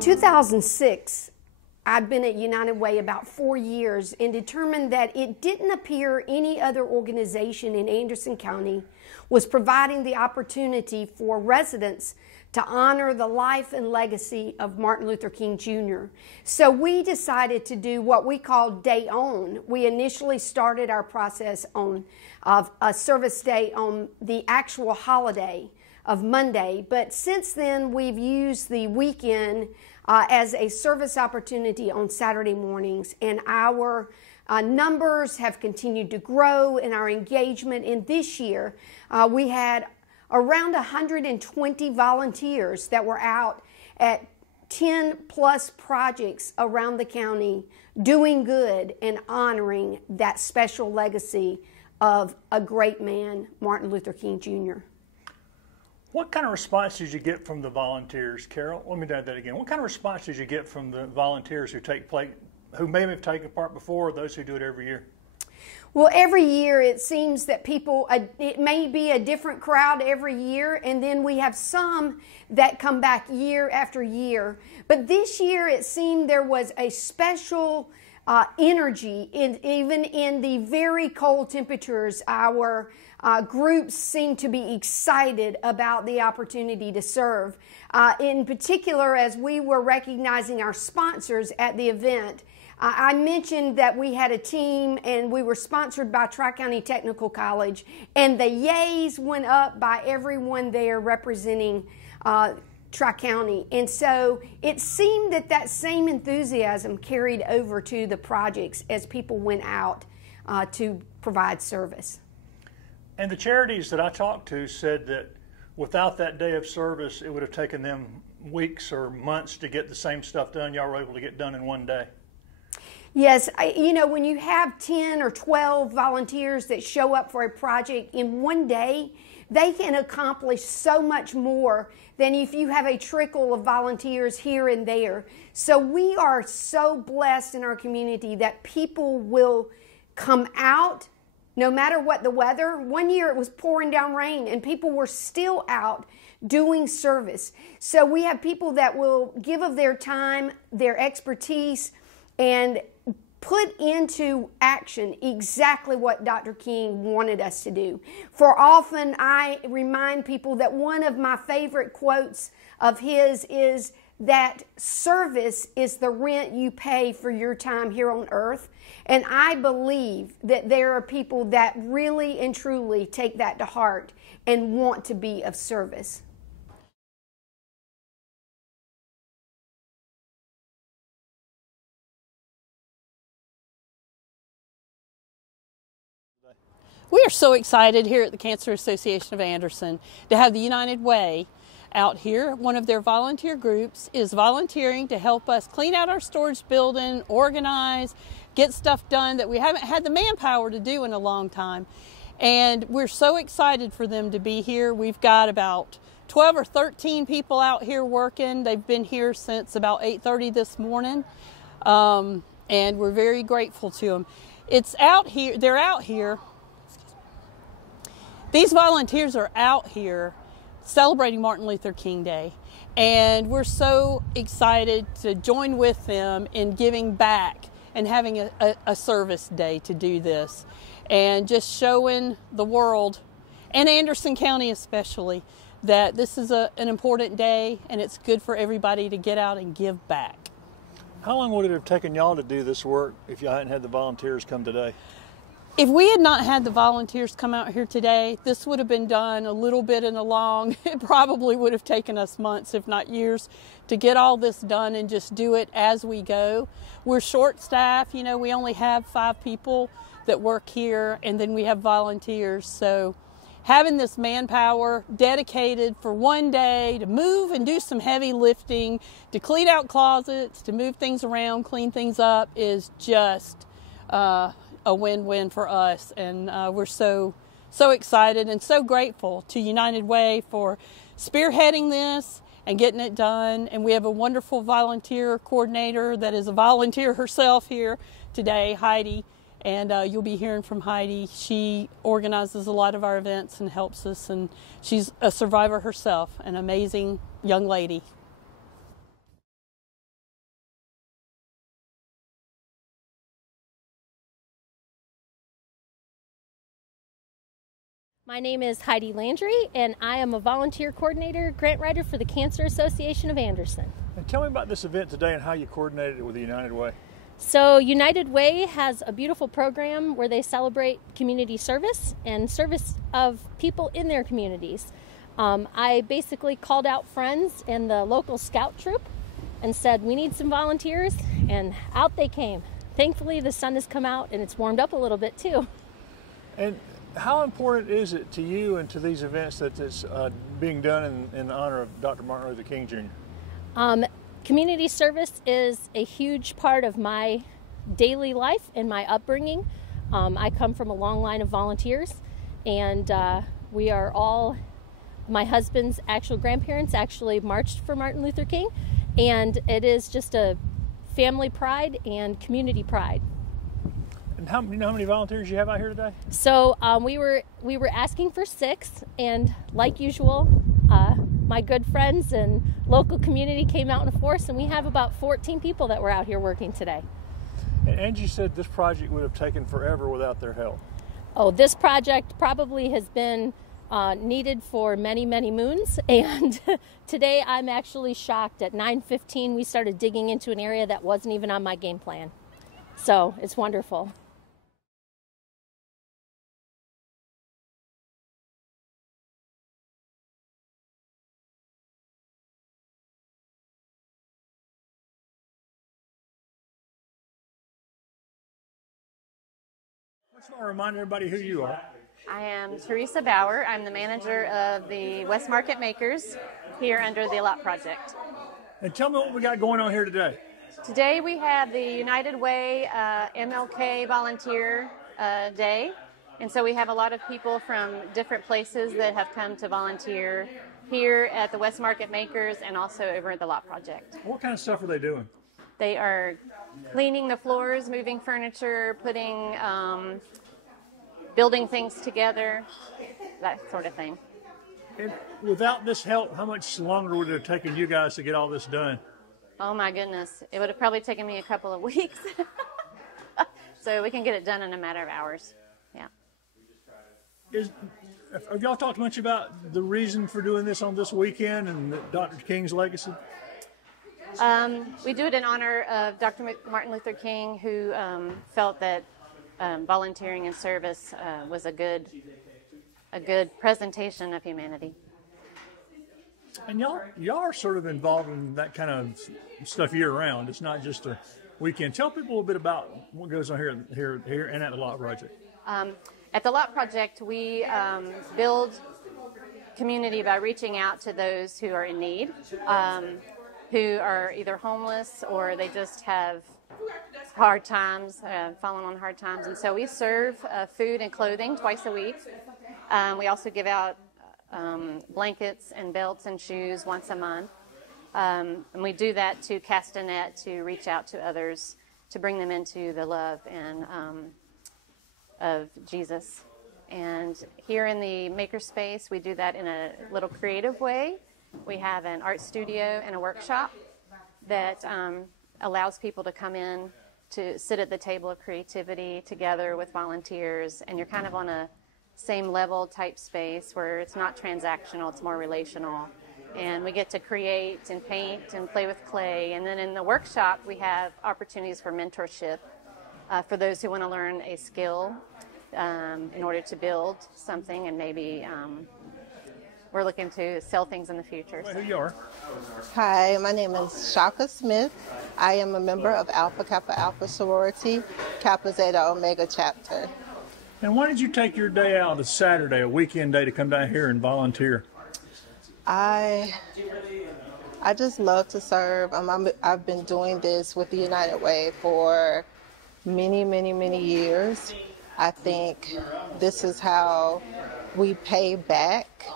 2006, I've been at United Way about 4 years and determined that it didn't appear any other organization in Anderson County was providing the opportunity for residents to honor the life and legacy of Martin Luther King Jr. So we decided to do what we call Day On. We initially started our process on a service day on the actual holiday of Monday, but since then we've used the weekend as a service opportunity on Saturday mornings, and our numbers have continued to grow in our engagement. And this year we had around 120 volunteers that were out at 10 plus projects around the county doing good and honoring that special legacy of a great man, Martin Luther King Jr. What kind of response did you get from the volunteers, Carol? Let me do that again. What kind of response did you get from the volunteers who may have taken part before, or those who do it every year? Well, every year it seems that it may be a different crowd every year, and then we have some that come back year after year. But this year it seemed there was a special energy, even in the very cold temperatures. Our groups seem to be excited about the opportunity to serve. In particular, as we were recognizing our sponsors at the event, I mentioned that we had a team and we were sponsored by Tri-County Technical College, and the yays went up by everyone there representing Tri-County. And so it seemed that that same enthusiasm carried over to the projects as people went out to provide service. And the charities that I talked to said that without that day of service, it would have taken them weeks or months to get the same stuff done y'all were able to get done in one day. Yes, you know, when you have 10 or 12 volunteers that show up for a project in one day, they can accomplish so much more than if you have a trickle of volunteers here and there. So we are so blessed in our community that people will come out no matter what the weather. One year it was pouring down rain and people were still out doing service. So we have people that will give of their time, their expertise, and put into action exactly what Dr. King wanted us to do. For often I remind people that one of my favorite quotes of his is that service is the rent you pay for your time here on earth. And I believe that there are people that really and truly take that to heart and want to be of service. We are so excited here at the Cancer Association of Anderson to have the United Way out here. One of their volunteer groups is volunteering to help us clean out our storage building, organize, get stuff done that we haven't had the manpower to do in a long time. And we're so excited for them to be here. We've got about 12 or 13 people out here working. They've been here since about 8:30 this morning. And we're very grateful to them. They're out here. These volunteers are out here celebrating Martin Luther King Day, and we're so excited to join with them in giving back and having a service day to do this, and just showing the world, and Anderson County especially, that this is an important day and it's good for everybody to get out and give back. How long would it have taken y'all to do this work if you hadn't had the volunteers come today? If we had not had the volunteers come out here today, this would have been done a little bit in the long. It probably would have taken us months, if not years, to get all this done and just do it as we go. We're short-staffed, you know, we only have 5 people that work here, and then we have volunteers. So having this manpower dedicated for one day to move and do some heavy lifting, to clean out closets, to move things around, clean things up, is just a win-win for us, and we're so excited and so grateful to United Way for spearheading this and getting it done. And we have a wonderful volunteer coordinator that is a volunteer herself here today, Heidi, and you'll be hearing from Heidi. She organizes a lot of our events and helps us, and she's a survivor herself, an amazing young lady. My name is Heidi Landry, and I am a volunteer coordinator, grant writer for the Cancer Association of Anderson. And tell me about this event today and how you coordinated it with the United Way. So United Way has a beautiful program where they celebrate community service and service of people in their communities. I basically called out friends in the local scout troop and said, we need some volunteers, and out they came. Thankfully, the sun has come out and it's warmed up a little bit too. And how important is it to you and to these events that it's being done in honor of Dr. Martin Luther King Jr.? Community service is a huge part of my daily life and my upbringing. I come from a long line of volunteers, and we are all, my husband's actual grandparents actually marched for Martin Luther King, and it is just a family pride and community pride. And how many volunteers you have out here today? So we were asking for 6, and like usual, my good friends and local community came out in force, and we have about 14 people that were out here working today. And Angie said this project would have taken forever without their help. Oh, this project probably has been needed for many, many moons, and today I'm actually shocked. At 9:15 we started digging into an area that wasn't even on my game plan. So it's wonderful. Let's not remind everybody who you are. I am Teresa Bauer. I'm the manager of the West Market Makers here under the Lot Project. And tell me what we got going on here today. Today we have the United Way MLK Volunteer Day. And so we have a lot of people from different places that have come to volunteer here at the West Market Makers and also over at the Lot Project. What kind of stuff are they doing? They are cleaning the floors, moving furniture, putting, building things together, that sort of thing. And without this help, how much longer would it have taken you guys to get all this done? Oh my goodness, it would have probably taken me a couple of weeks. So we can get it done in a matter of hours. Yeah. Have y'all talked much about the reason for doing this on this weekend and Dr. King's legacy? We do it in honor of Dr. Martin Luther King, who felt that volunteering and service was a good presentation of humanity. And y'all are sort of involved in that kind of stuff year round. It's not just a weekend. Tell people a little bit about what goes on here and at the Lot Project. At the Lot Project, we build community by reaching out to those who are in need, who are either homeless or they just have hard times, fallen on hard times. And so we serve food and clothing twice a week. We also give out blankets and belts and shoes once a month. And we do that to cast a net, to reach out to others, to bring them into the love and of Jesus. And here in the Makerspace, we do that in a little creative way. We have an art studio and a workshop that allows people to come in to sit at the table of creativity together with volunteers, and you're kind of on a same level type space where it's not transactional, it's more relational. And we get to create and paint and play with clay. And then in the workshop, we have opportunities for mentorship for those who want to learn a skill in order to build something, and maybe we're looking to sell things in the future. Who you are? Hi, my name is Shaka Smith. I am a member of Alpha Kappa Alpha Sorority, Kappa Zeta Omega chapter. And why did you take your day out, a Saturday, a weekend day, to come down here and volunteer? I just love to serve. I've been doing this with the United Way for many, many, many years. I think this is how we pay back,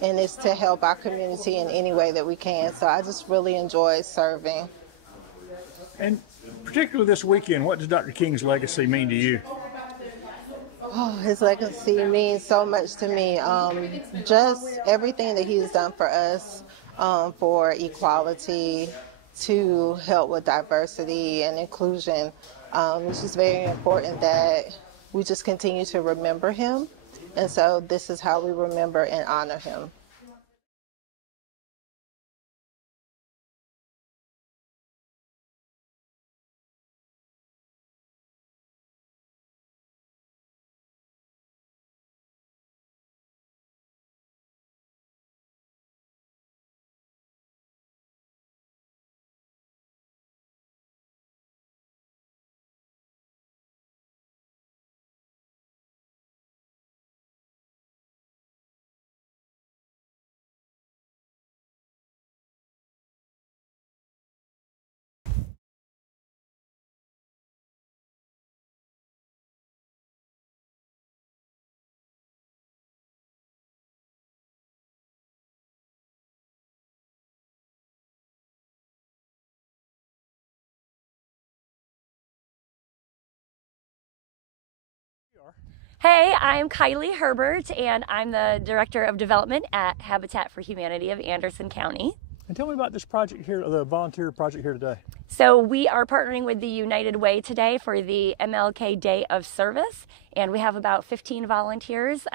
and it's to help our community in any way that we can. So I just really enjoy serving. And particularly this weekend, what does Dr. King's legacy mean to you? Oh, his legacy means so much to me. Just everything that he's done for us, for equality, to help with diversity and inclusion. It's just very important that we just continue to remember him And so this is how we remember and honor him. Hey, I'm Kylie Herbert, and I'm the Director of Development at Habitat for Humanity of Anderson County. And tell me about this project here, the volunteer project here today. So we are partnering with the United Way today for the MLK Day of Service, and we have about 15 volunteers.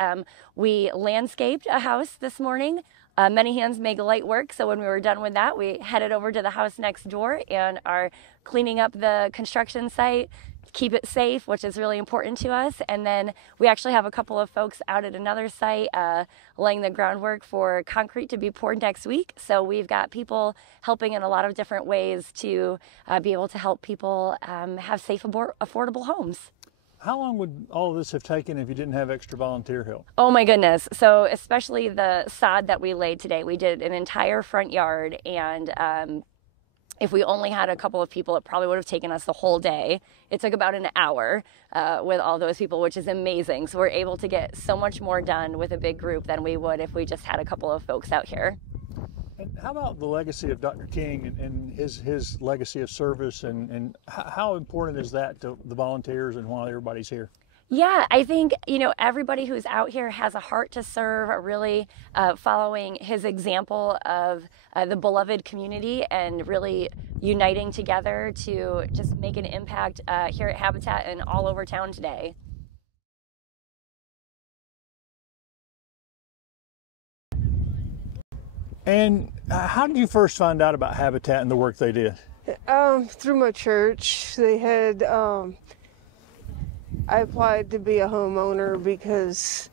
We landscaped a house this morning. Many hands make light work, so when we were done with that, we headed over to the house next door and are cleaning up the construction site, keep it safe, which is really important to us. And then we actually have a couple of folks out at another site laying the groundwork for concrete to be poured next week. So we've got people helping in a lot of different ways to be able to help people have safe, affordable homes. How long would all of this have taken if you didn't have extra volunteer help? Oh my goodness. So especially the sod that we laid today, we did an entire front yard, and if we only had a couple of people, it probably would have taken us the whole day. It took about an hour with all those people, which is amazing. So we're able to get so much more done with a big group than we would if we just had a couple of folks out here. And how about the legacy of Dr. King and his legacy of service, and how important is that to the volunteers and why everybody's here? Yeah, I think, everybody who's out here has a heart to serve, really following his example of the beloved community and really uniting together to just make an impact here at Habitat and all over town today. And how did you first find out about Habitat and the work they did? Through my church. They had, I applied to be a homeowner because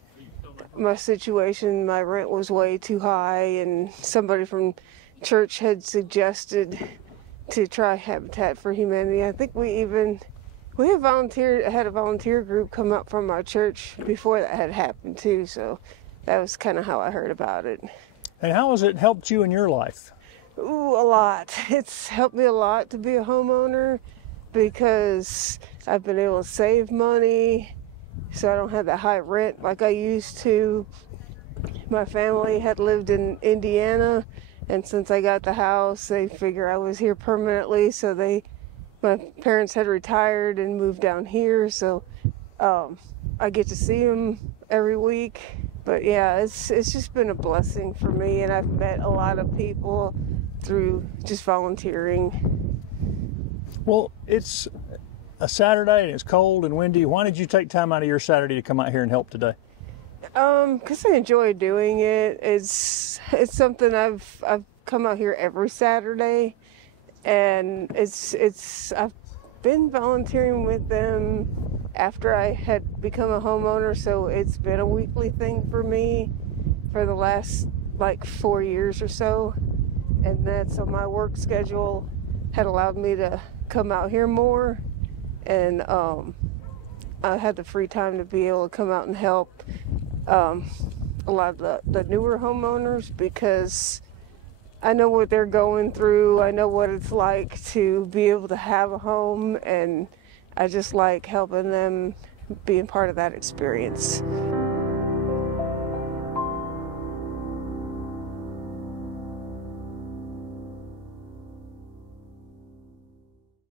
my situation, my rent was way too high, and somebody from church had suggested to try Habitat for Humanity. I think we had a volunteer group come up from our church before that had happened too, so that was kind of how I heard about it. And how has it helped you in your life? Ooh, a lot. It's helped me a lot to be a homeowner because I've been able to save money so I don't have that high rent like I used to. My family had lived in Indiana, and since I got the house, they figure I was here permanently, so my parents had retired and moved down here, so I get to see them every week. But yeah, it's just been a blessing for me, and I've met a lot of people through just volunteering. Well, it's a Saturday and it's cold and windy. Why did you take time out of your Saturday to come out here and help today? Because I enjoy doing it. It's something I've come out here every Saturday, and I've been volunteering with them after I had become a homeowner, so it's been a weekly thing for me for the last 4 years or so, and so my work schedule had allowed me to come out here more, and I had the free time to be able to come out and help a lot of the newer homeowners, because I know what they're going through. I know what it's like to be able to have a home, and I just like helping them being part of that experience.